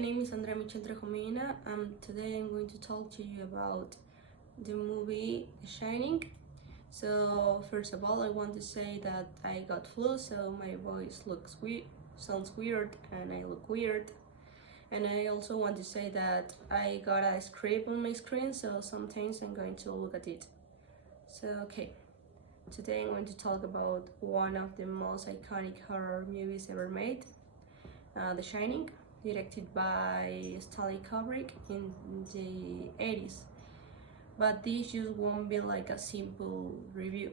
name is Andrea Michel Trejomena, and today I'm going to talk to you about the movie The Shining. So first of all, I want to say that I got flu, so my voice sounds weird, and I look weird. And I also want to say that I got a script on my screen, so sometimes I'm going to look at it. So okay, today I'm going to talk about one of the most iconic horror movies ever made, The Shining, directed by Stanley Kubrick in the 80s. But this just won't be like a simple review.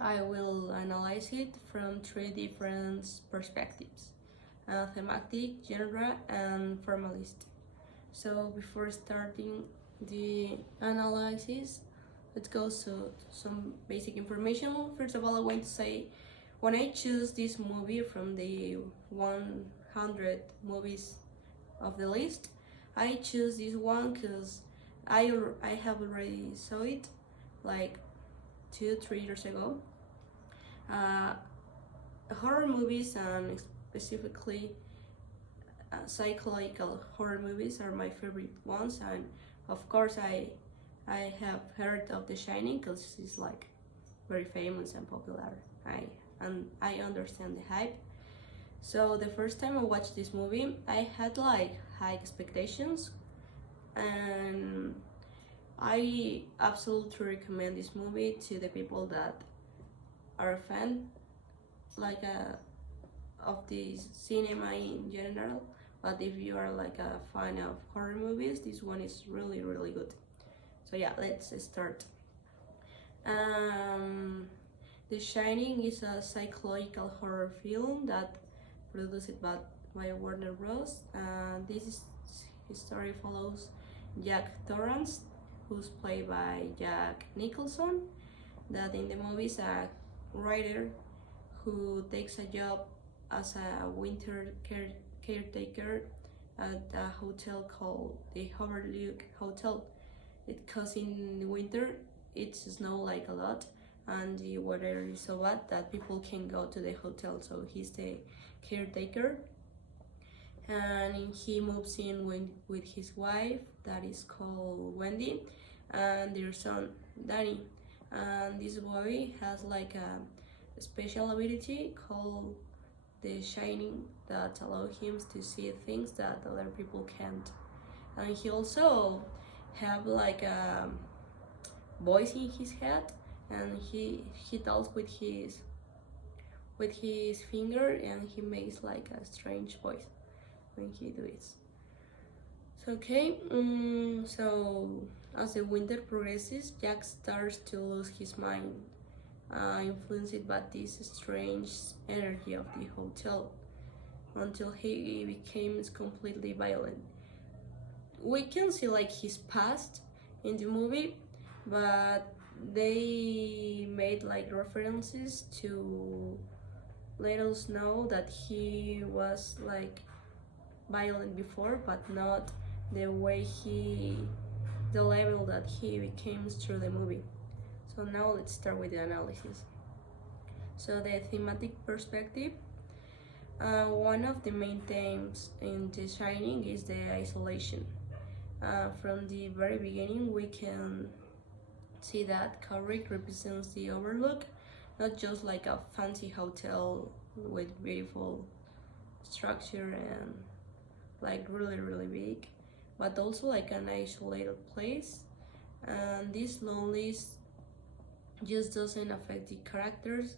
I will analyze it from three different perspectives: thematic, genre, and formalist. So before starting the analysis, let's go to some basic information. First of all, I want to say when I choose this movie from the 100 movies of the list, I choose this one because I have already saw it like 2-3 years ago. Horror movies, and specifically psychological horror movies, are my favorite ones, and of course I have heard of The Shining because it's like very famous and popular. I understand the hype. So the first time I watched this movie, I had like high expectations, and I absolutely recommend this movie to the people that are a fan, like of the cinema in general. But if you are like a fan of horror movies, this one is really really good. So yeah, let's start. The Shining is a psychological horror film that produced by Warner Bros. His story follows Jack Torrance, who's played by Jack Nicholson, that in the movie is a writer who takes a job as a winter caretaker at a hotel called the Overlook Hotel. Because in winter it snows like a lot, and the weather is so bad that people can go to the hotel, so he's the caretaker. And he moves in with his wife, that is called Wendy, and their son Danny. And this boy has like a special ability called the Shining that allow him to see things that other people can't. And he also have like a voice in his head, and he talks with his finger, and he makes like a strange voice when he do it. So okay, so as the winter progresses, Jack starts to lose his mind, influenced by this strange energy of the hotel, until he becomes completely violent. We can see like his past in the movie, but they made like references to let us know that he was like violent before, but not the level that he became through the movie. So now let's start with the analysis. So the thematic perspective, one of the main themes in The Shining is the isolation. From the very beginning, we can see that Kubrick represents the Overlook, not just like a fancy hotel with beautiful structure and like really really big, but also like an isolated place. And this loneliness just doesn't affect the characters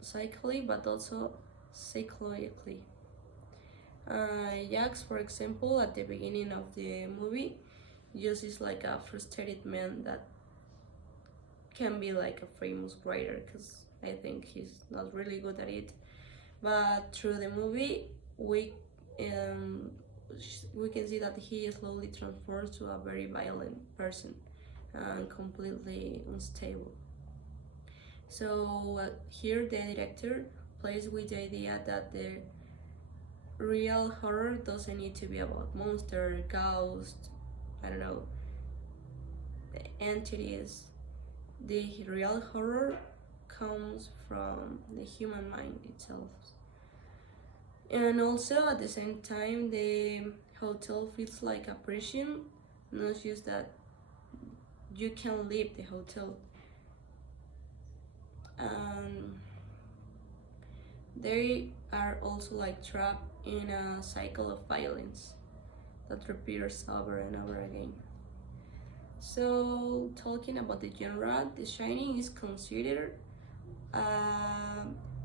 psychically, but also psychologically. Jax, for example, at the beginning of the movie, just is like a frustrated man that can be like a famous writer, because I think he's not really good at it. But through the movie, we can see that he slowly transforms to a very violent person and completely unstable. So here the director plays with the idea that the real horror doesn't need to be about monster, ghosts, I don't know, entities. The real horror comes from the human mind itself. And also at the same time the hotel feels like a prison, not just that you can leave the hotel. They are also like trapped in a cycle of violence that repeats over and over again. So talking about the genre, The Shining is considered a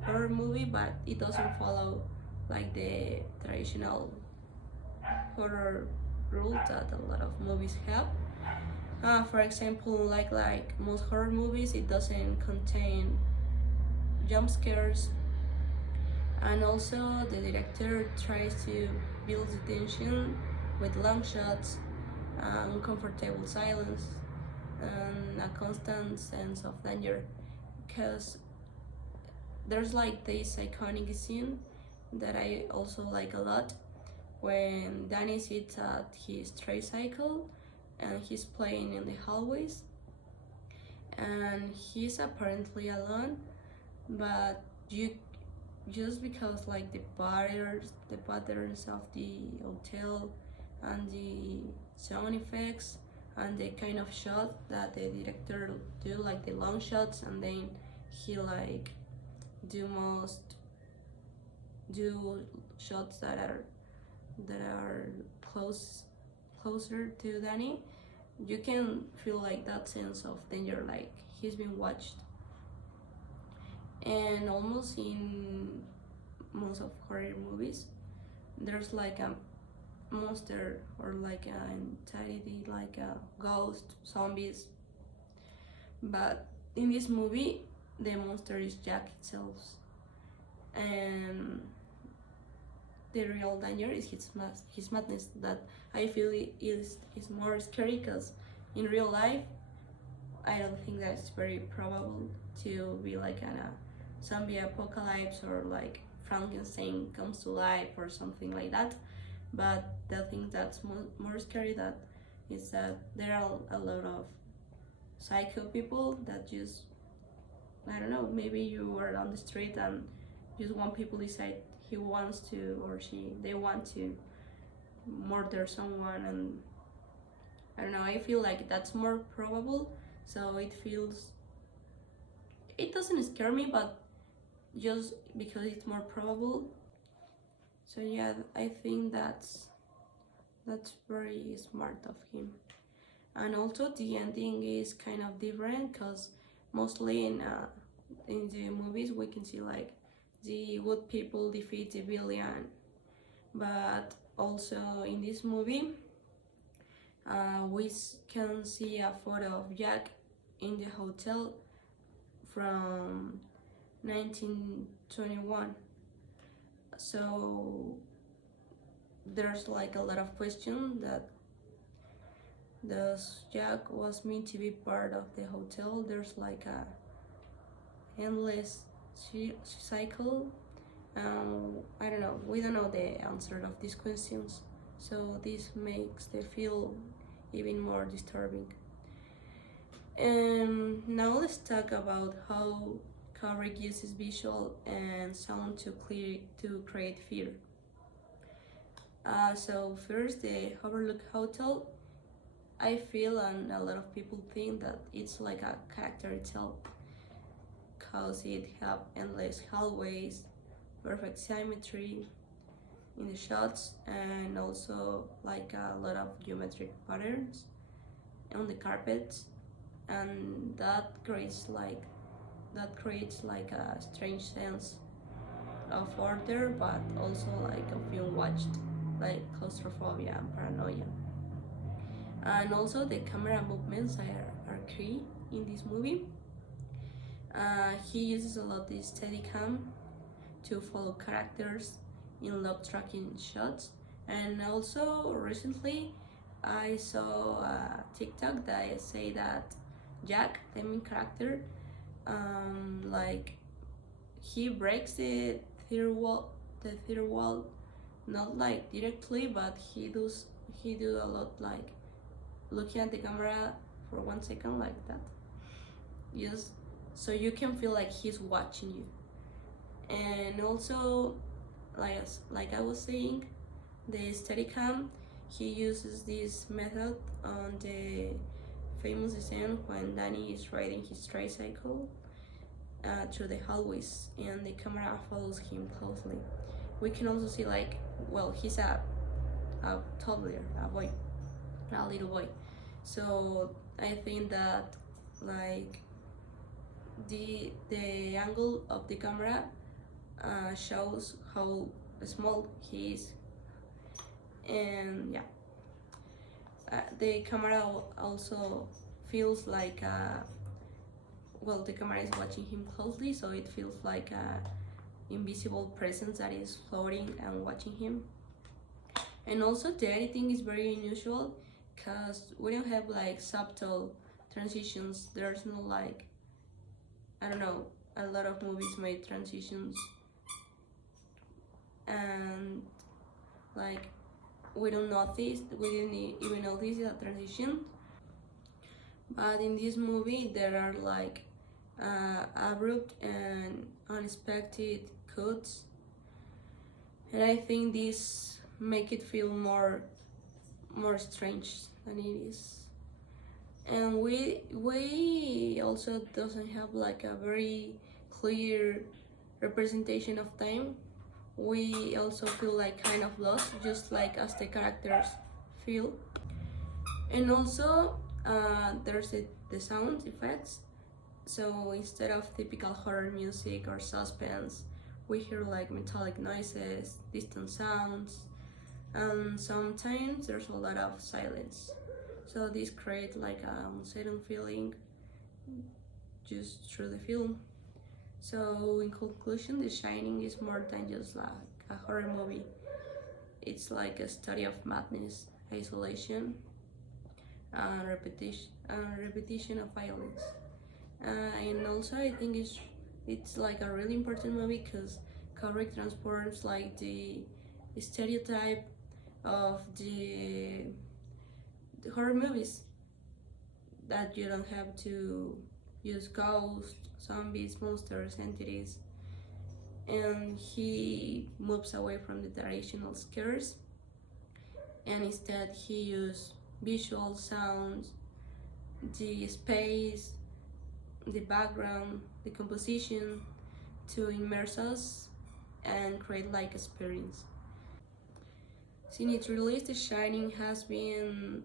horror movie, but it doesn't follow like the traditional horror rule that a lot of movies have. For example, like most horror movies, it doesn't contain jump scares, and also the director tries to build the tension with long shots, uncomfortable silence, and a constant sense of danger. Because there's like this iconic scene that I also like a lot when Danny sits at his tricycle and he's playing in the hallways, and he's apparently alone, but you just because like the patterns of the hotel and the sound effects and the kind of shot that the director do, like the long shots, and then he like do shots that are closer to Danny. You can feel like that sense of danger, like he's been watched. And almost in most of horror movies, there's like a monster or like an entity, like a ghost, zombies. But in this movie, the monster is Jack itself, and the real danger is his madness. That I feel is more scary, because in real life, I don't think that's very probable to be like a zombie apocalypse or like Frankenstein comes to life or something like that. But the thing that's more scary that is that there are a lot of psycho people that just, I don't know, maybe you are on the street and just one people decide he wants to or they want to murder someone, and I don't know, I feel like that's more probable, so it doesn't scare me, but just because it's more probable. So yeah, I think that's very smart of him. And also the ending is kind of different, because mostly in the movies we can see like the good people defeat the villain, but also in this movie we can see a photo of Jack in the hotel from 1921. So there's like a lot of questions that does Jack was meant to be part of the hotel. There's like a endless cycle. I don't know, we don't know the answer of these questions, so this makes the film even more disturbing. And now let's talk about how Kubrick uses visual and sound to create fear. So first, the Overlook Hotel. I feel, and a lot of people think, that it's like a character itself, cause it have endless hallways, perfect symmetry in the shots, and also like a lot of geometric patterns on the carpets, and that creates like a strange sense of order, but also like of being watched, like claustrophobia and paranoia. And also the camera movements are key in this movie. He uses a lot the Steadicam to follow characters in log tracking shots. And also recently I saw a TikTok that say that Jack, the main character, like he breaks the theater wall, not like directly, but he do a lot, like looking at the camera for 1 second like that, yes, so you can feel like he's watching you. And also like I was saying, the Steadicam, he uses this method on the famous scene when Danny is riding his tricycle through the hallways and the camera follows him closely. We can also see like, well, he's a toddler, a little boy. So I think that like the angle of the camera shows how small he is, and yeah, the camera also feels like well, the camera is watching him closely, so it feels like a invisible presence that is floating and watching him. And also the editing is very unusual because we don't have like subtle transitions. There's no like, I don't know, a lot of movies made transitions and like we didn't even notice that transition. But in this movie there are like abrupt and unexpected cuts, and I think this make it feel more strange than it is. And we also doesn't have like a very clear representation of time. We also feel like kind of lost, just like as the characters feel. And also there's the sound effects. So instead of typical horror music or suspense, we hear like metallic noises, distant sounds, and sometimes there's a lot of silence. So this creates like a uncertain feeling just through the film. So in conclusion, The Shining is more than just like a horror movie. It's like a study of madness, isolation, and repetition of violence. And also I think it's like a really important movie because Kubrick transforms like the stereotype of the horror movies, that you don't have to use ghosts, zombies, monsters, entities, and he moves away from the traditional scares and instead he uses visual sounds, the space, the background, the composition to immerse us and create like experience. Since its release, The Shining has been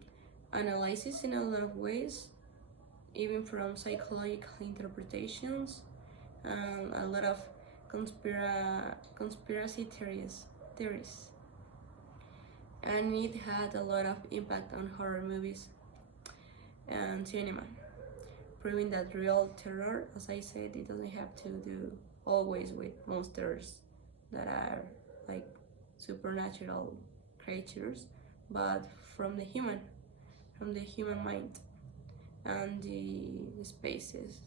analyzed in a lot of ways, even from psychological interpretations and a lot of conspiracy theories. And it had a lot of impact on horror movies and cinema, proving that real terror, as I said, it doesn't have to do always with monsters that are like supernatural creatures, but from the human mind and the spaces.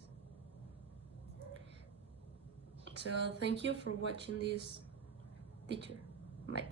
So thank you for watching this, teacher. Bye.